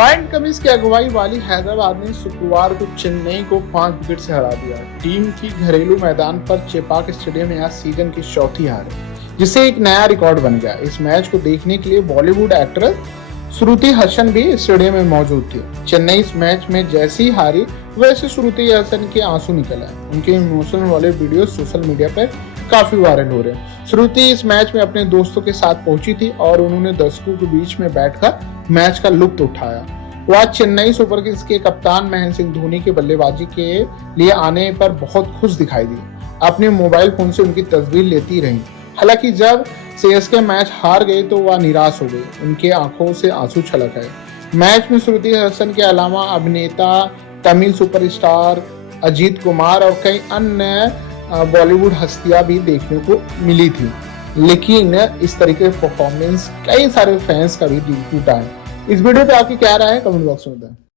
Pant Cummins की अगुवाई वाली हैदराबाद ने शुक्रवार को चेन्नई को 5 विकेट से हरा दिया। टीम की घरेलू मैदान पर चेपाक स्टेडियम में आज सीजन की चौथी हार है, जिससे एक नया रिकॉर्ड बन गया। इस मैच को देखने के लिए बॉलीवुड एक्ट्रेस श्रुति हसन भी स्टेडियम में मौजूद थी। चेन्नई इस मैच में जैसी हारी वैसे श्रुति हसन के आंसू निकल आए। उनके इमोशनल वाले वीडियो सोशल मीडिया पर काफी वायरल हो रहे हैं। श्रुति इस मैच में अपने दोस्तों के साथ पहुंची थी और उन्होंने दर्शकों के बीच में बैठकर मैच का लुत्फ उठाया। वो आज चेन्नई सुपर किंग्स के कप्तान महेंद्र सिंह धोनी के बल्लेबाजी के लिए आने पर बहुत खुश दिखाई दी। अपने मोबाइल फोन से उनकी तस्वीर लेती रही। हालांकि जब सीएसके मैच हार गए तो वह निराश हो गई। उनके आंखों से आंसू छलक आए। मैच में श्रुति हसन के अलावा अभिनेता, तमिल सुपरस्टार अजीत कुमार और कई अन्य बॉलीवुड हस्तियां भी देखने को मिली थी, लेकिन इस तरीके के परफॉर्मेंस कई सारे फैंस का भी दिल टूटा है। इस वीडियो पे आपकी क्या राय है, कमेंट बॉक्स में बताएं।